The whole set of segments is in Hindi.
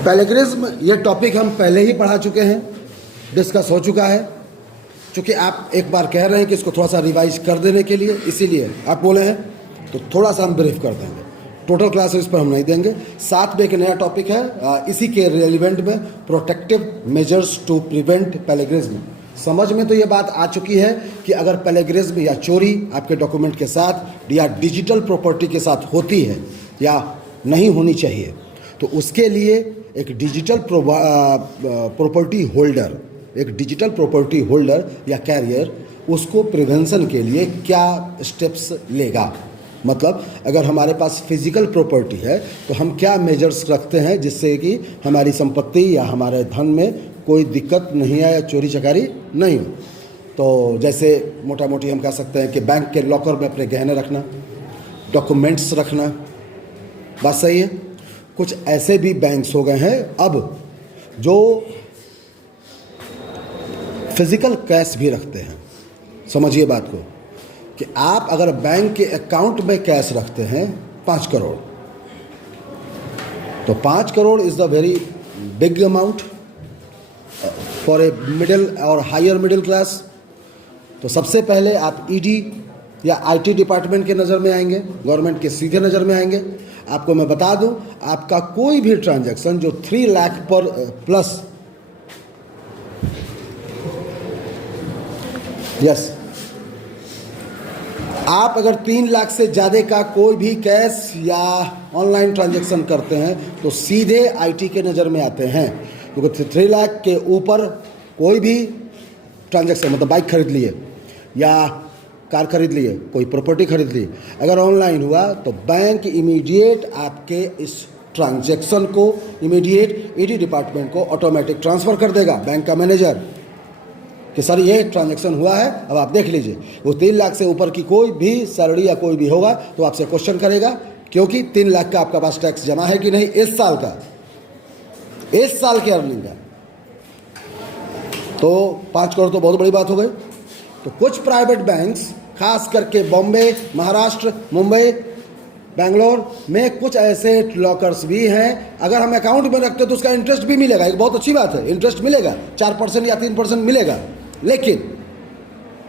पैलेग्रिज्म ये टॉपिक हम पहले ही पढ़ा चुके हैं, डिस्कस हो चुका है। चूँकि आप एक बार कह रहे हैं कि इसको थोड़ा सा रिवाइज कर देने के लिए, इसीलिए आप बोले हैं, तो थोड़ा सा हम ब्रीफ कर देंगे। टोटल क्लासेस पर हम नहीं देंगे। साथ में एक नया टॉपिक है इसी के रेलिवेंट में, प्रोटेक्टिव मेजर्स टू प्रिवेंट पैलेग्रिज्म। समझ में तो ये बात आ चुकी है कि अगर पैलेग्रिज्म या चोरी आपके डॉक्यूमेंट के साथ या डिजिटल प्रॉपर्टी के साथ होती है या नहीं होनी चाहिए, तो उसके लिए एक डिजिटल प्रॉपर्टी होल्डर या कैरियर उसको प्रिवेंशन के लिए क्या स्टेप्स लेगा। मतलब अगर हमारे पास फिजिकल प्रॉपर्टी है तो हम क्या मेजर्स रखते हैं जिससे कि हमारी संपत्ति या हमारे धन में कोई दिक्कत नहीं आए या चोरी चकारी नहीं हो। तो जैसे मोटा मोटी हम कह सकते हैं कि बैंक के लॉकर में अपने गहने रखना, डॉक्यूमेंट्स रखना, बात सही है। कुछ ऐसे भी बैंक्स हो गए हैं अब जो फिजिकल कैश भी रखते हैं। समझिए बात को कि आप अगर बैंक के अकाउंट में कैश रखते हैं 5 करोड़, तो 5 crore is the very big amount for a middle और हायर मिडिल क्लास। तो सबसे पहले आप ईडी या आईटी डिपार्टमेंट के नज़र में आएंगे, गवर्नमेंट के सीधे नज़र में आएंगे। आपको मैं बता दूं, आपका कोई भी ट्रांजैक्शन जो 3 लाख पर प्लस, यस, आप अगर 3 लाख से ज़्यादा का कोई भी कैश या ऑनलाइन ट्रांजैक्शन करते हैं तो सीधे आईटी के नज़र में आते हैं। क्योंकि 3 लाख के ऊपर कोई भी ट्रांजैक्शन, मतलब बाइक खरीद लिए या कार खरीद लिए, कोई प्रॉपर्टी खरीद ली, अगर ऑनलाइन हुआ तो बैंक इमीडिएट आपके इस ट्रांजैक्शन को इमीडिएट ईडी डिपार्टमेंट को ऑटोमेटिक ट्रांसफ़र कर देगा बैंक का मैनेजर कि सर ये ट्रांजैक्शन हुआ है, अब आप देख लीजिए। वो 3 लाख से ऊपर की कोई भी सैलरी या कोई भी होगा तो आपसे क्वेश्चन करेगा, क्योंकि 3 लाख का आपका पास टैक्स जमा है कि नहीं इस साल का, इस साल के अर्निंग का। तो 5 करोड़ तो बहुत बड़ी बात हो गई। तो कुछ प्राइवेट बैंक्स, खास करके बॉम्बे, महाराष्ट्र, मुंबई, बेंगलोर में कुछ ऐसे लॉकर्स भी हैं, अगर हम अकाउंट में रखते तो उसका इंटरेस्ट भी मिलेगा। एक बहुत अच्छी बात है, इंटरेस्ट मिलेगा, 4% या 3% मिलेगा। लेकिन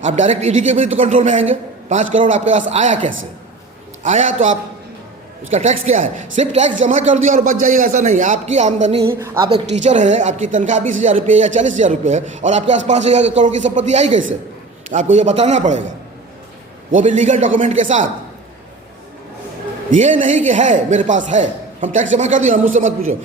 आप डायरेक्ट ईडी के भी तो कंट्रोल में आएंगे। 5 करोड़ आपके पास आया कैसे आया, तो आप उसका टैक्स क्या है, सिर्फ टैक्स जमा कर दिया और बच जाइएगा, ऐसा नहीं। आपकी आमदनी, आप एक टीचर हैं, आपकी तनख्वाह 20,000 रुपये या 40,000 रुपये है और आपके पास 5,000 करोड़ की संपत्ति आई कैसे, आपको ये बताना पड़ेगा, वो भी लीगल डॉक्यूमेंट के साथ। ये नहीं कि है मेरे पास है, हम टैक्स जमा कर दिए, मुझसे मत पूछो।